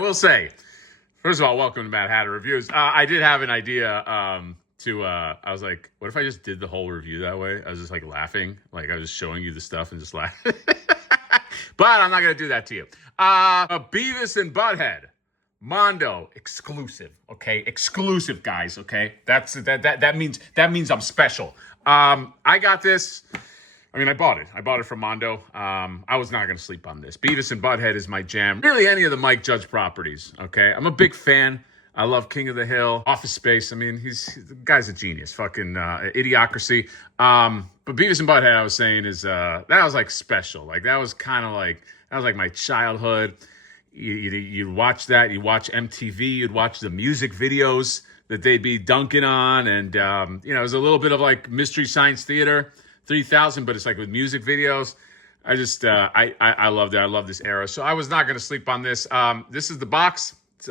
will say, first of all, welcome to Mad Hatter Reviews. I did have an idea I was like, what if I just did the whole review that way? I was just like laughing. Like I was just showing you the stuff and just laughing. But I'm not going to do that to you. A Beavis and Butthead Mondo exclusive. Okay. Exclusive, guys. Okay. That means I'm special. I got this. I mean, I bought it. I bought it from Mondo. I was not going to sleep on this. Beavis and Butthead is my jam. Really, any of the Mike Judge properties, okay? I'm a big fan. I love King of the Hill, Office Space. I mean, the guy's a genius. Fucking Idiocracy. But Beavis and Butthead, I was saying, is that was like special. Like that was kind of like my childhood. You'd watch that. You'd watch MTV. You'd watch the music videos that they'd be dunking on, and it was a little bit of like Mystery Science Theater 3000, but it's like with music videos. I just I loved it. I love this era. So I was not going to sleep on this. This is the box. It's,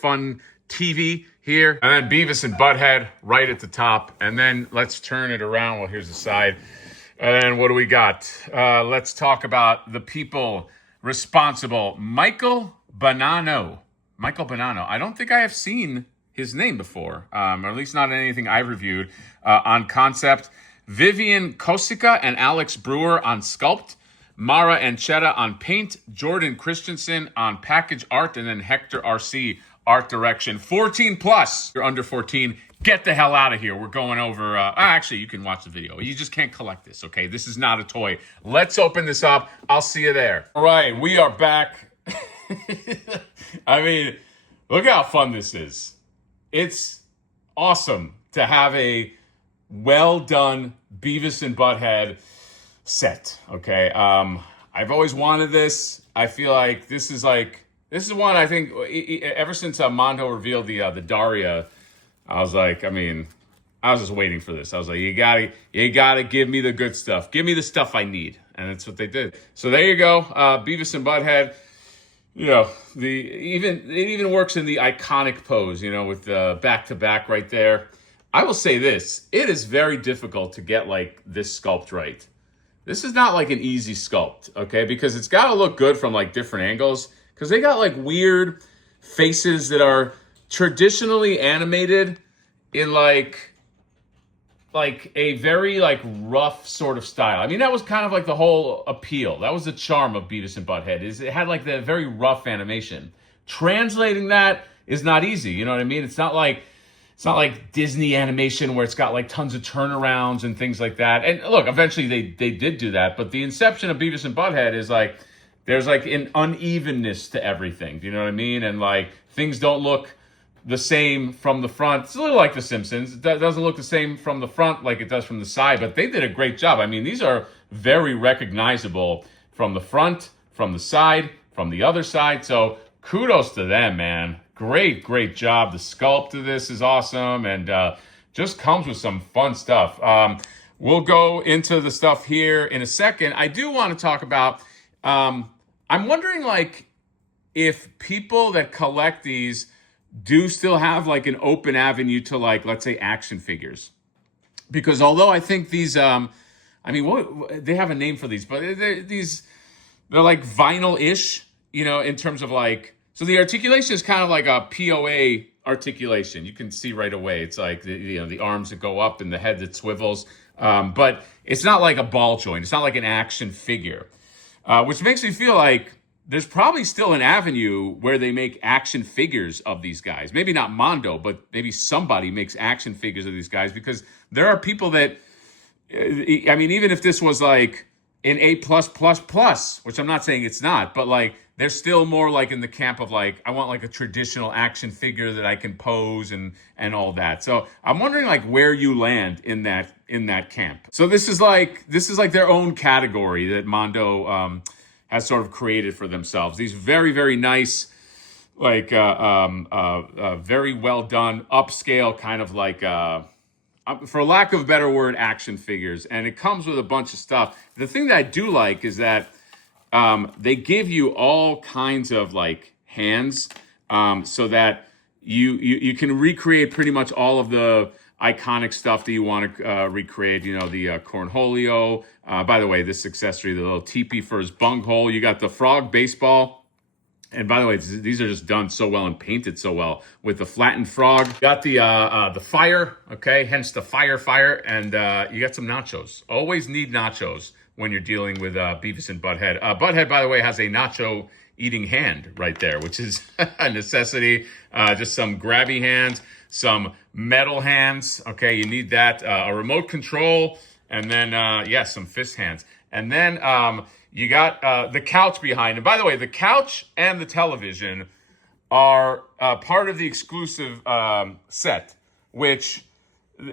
fun TV here, and then Beavis and Butthead right at the top, and then let's turn it around. Well, here's the side, and then what do we got? Let's talk about the people responsible. Michael Bonanno. I don't think I have seen his name before, or at least not in anything I've reviewed on Concept. Vivian Kosica and Alex Brewer on Sculpt. Mara Anchetta on Paint. Jordan Christensen on Package Art. And then Hector RC Art Direction. 14 plus. You're under 14. Get the hell out of here. We're going over... actually, you can watch the video. You just can't collect this, okay? This is not a toy. Let's open this up. I'll see you there. All right, we are back. I mean, look how fun this is. It's awesome to have a well-done Beavis and Butthead set, okay? I've always wanted this. I feel like this is one, I think, ever since Mondo revealed the Daria, I was like, I was just waiting for this. I was like, you gotta give me the good stuff. Give me the stuff I need. And that's what they did. So there you go, Beavis and Butthead. It even works in the iconic pose, with the back-to-back right there. I will say this, it is very difficult to get like this sculpt right. This is not like an easy sculpt, okay? Because it's got to look good from like different angles, because they got like weird faces that are traditionally animated in like a very like rough sort of style. I mean, that was kind of like the whole appeal. That was the charm of Beavis and Butthead, is it had like the very rough animation. Translating that is not easy, you know what I mean? It's not like Disney animation where it's got like tons of turnarounds and things like that. And look, eventually they did do that. But the inception of Beavis and Butthead is like, there's like an unevenness to everything. Do you know what I mean? And like things don't look the same from the front. It's a little like The Simpsons. It doesn't look the same from the front like it does from the side. But they did a great job. I mean, these are very recognizable from the front, from the side, from the other side. So kudos to them, man. Great job. The sculpt of this is awesome, and just comes with some fun stuff. We'll go into the stuff here in a second. I do want to talk about, I'm wondering like if people that collect these do still have like an open avenue to like, let's say, action figures. Because although I think these, they have a name for these, but they're like vinyl-ish, in terms of like, so the articulation is kind of like a POA articulation. You can see right away. It's like the arms that go up and the head that swivels. But it's not like a ball joint. It's not like an action figure, which makes me feel like there's probably still an avenue where they make action figures of these guys. Maybe not Mondo, but maybe somebody makes action figures of these guys, because there are people that, even if this was like an A+++, which I'm not saying it's not, but like, they're still more like in the camp of like, I want like a traditional action figure that I can pose and all that. So I'm wondering like where you land in that camp. So this is like their own category that Mondo has sort of created for themselves. These very, very nice, like very well done, upscale kind of like, for lack of a better word, action figures. And it comes with a bunch of stuff. The thing that I do like is that they give you all kinds of like hands, so that you can recreate pretty much all of the iconic stuff that you want to recreate. The cornholio. By the way, this accessory, the little teepee for his bunghole. You got the frog baseball And by the way, these are just done so well and painted so well with the flattened frog. Got the fire, okay, hence the fire, and you got some nachos. Always need nachos when you're dealing with Beavis and Butthead. Butthead, by the way, has a nacho eating hand right there, which is a necessity. Just some grabby hands, some metal hands. Okay, you need that. A remote control, and then yeah, some fist hands, and then you got the couch behind. And by the way, the couch and the television are part of the exclusive set, which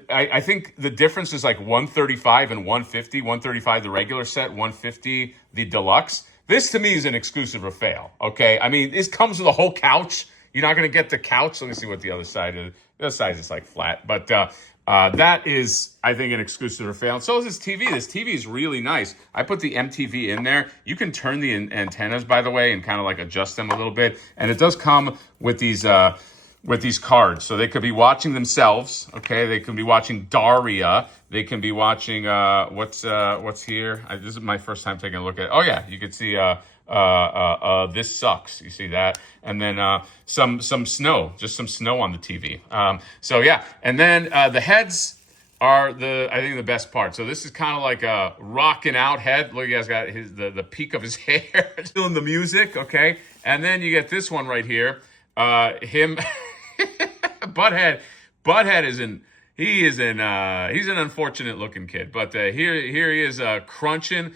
I think the difference is like 135 and 150. 135 the regular set, 150 the deluxe. This to me is an exclusive or fail. Okay, I mean this comes with a whole couch. You're not going to get the couch. Let me see what the other side is. The other side is like flat, but that is, I think, an exclusive or fail. And so is this TV. This TV is really nice. I put the MTV in there. You can turn the antennas, by the way, and kind of like adjust them a little bit. And it does come with these cards, so they could be watching themselves. Okay, they can be watching Daria. They can be watching what's here. This is my first time taking a look at. Oh yeah, you can see This Sucks. You see that, and then some snow, just some snow on the TV. So yeah, and then the heads are I think the best part. So this is kind of like a rocking out head. Look, you guys got the peak of his hair doing the music. Okay, and then you get this one right here. Him. Butthead he's an unfortunate looking kid, but here he is crunching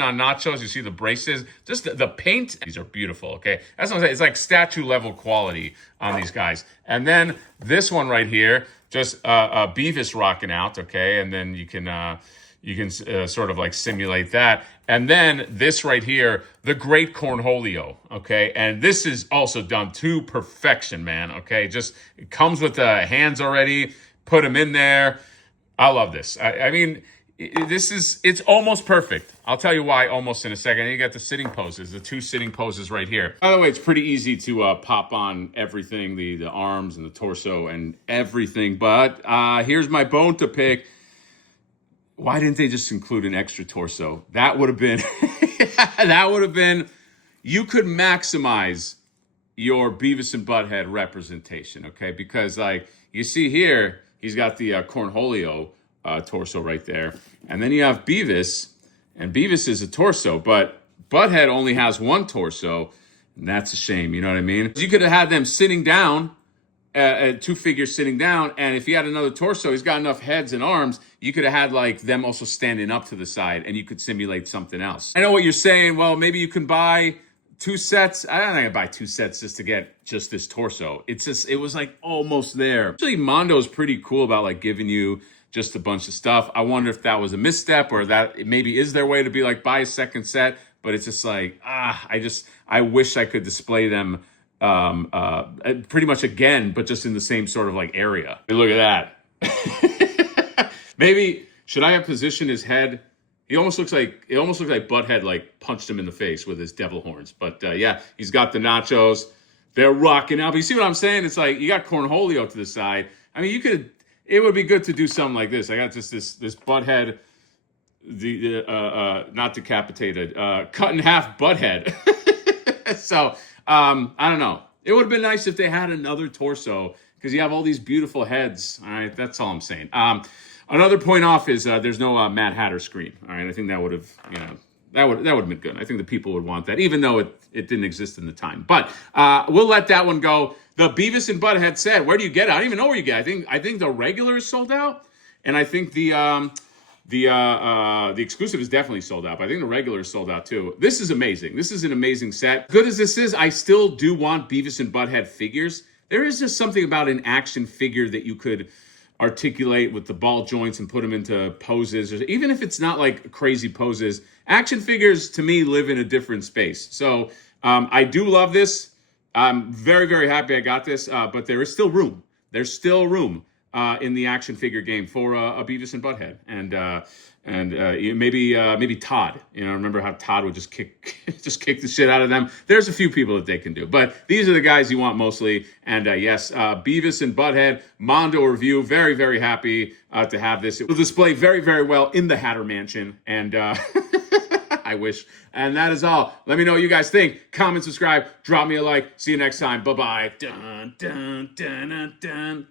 on nachos. You see the braces, just the paint. These are beautiful. Okay, that's what I'm saying. It's like statue level quality on these guys. And then this one right here, just Beavis rocking out. Okay, and then you can sort of like simulate that. And then this right here, the Great Cornholio, okay? And this is also done to perfection, man, okay? Just, it comes with the hands already, put them in there. I love this. I mean, it's almost perfect. I'll tell you why almost in a second. And you got the sitting poses, the 2 sitting poses right here. By the way, it's pretty easy to pop on everything, the arms and the torso and everything. But here's my bone to pick. Why didn't they just include an extra torso? That would have been, you could maximize your Beavis and Butthead representation, okay? Because like, you see here, he's got the Cornholio torso right there. And then you have Beavis, and Beavis is a torso, but Butthead only has 1 torso, and that's a shame, you know what I mean? You could have had them sitting down, 2 figures sitting down, and if he had another torso, he's got enough heads and arms, you could have had like them also standing up to the side, and you could simulate something else. I know what you're saying. Well, maybe you can buy 2 sets. I don't think I'd buy 2 sets just to get just this torso. It was like almost there. Actually, Mondo's pretty cool about like giving you just a bunch of stuff. I wonder if that was a misstep, or that it maybe is their way to be like, buy a second set, but it's just like, I wish I could display them pretty much again, but just in the same sort of like area. Hey, look at that. Maybe should I have positioned his head? It almost looks like Butthead like punched him in the face with his devil horns. But yeah, he's got the nachos. They're rocking out. But you see what I'm saying? It's like you got Cornholio to the side. I mean, it would be good to do something like this. I got just this Butthead, not decapitated, cut in half Butthead. So I don't know. It would have been nice if they had another torso, because you have all these beautiful heads. All right, that's all I'm saying. Another point off is there's no Mad Hatter screen. All right, I think that would have, that would have been good. I think the people would want that, even though it didn't exist in the time. But we'll let that one go. The Beavis and Butthead set. Where do you get it? I don't even know where you get it. I think the regular is sold out, and I think the exclusive is definitely sold out. But I think the regular is sold out too. This is amazing. This is an amazing set. Good as this is, I still do want Beavis and Butthead figures. There is just something about an action figure that you could articulate with the ball joints and put them into poses, or even if it's not like crazy poses. Action figures to me live in a different space. So I do love this. I'm very, very happy I got this, but there is still room. There's still room in the action figure game for a Beavis and Butthead, and maybe Todd. Remember how Todd would just kick the shit out of them. There's a few people that they can do, but these are the guys you want mostly. And yes, Beavis and Butthead Mondo review. Very, very happy to have this. It will display very, very well in the Hatter Mansion, and I wish. And that is all. Let me know what you guys think. Comment, subscribe, drop me a like. See you next time. Bye-bye. Dun, dun, dun, dun, dun.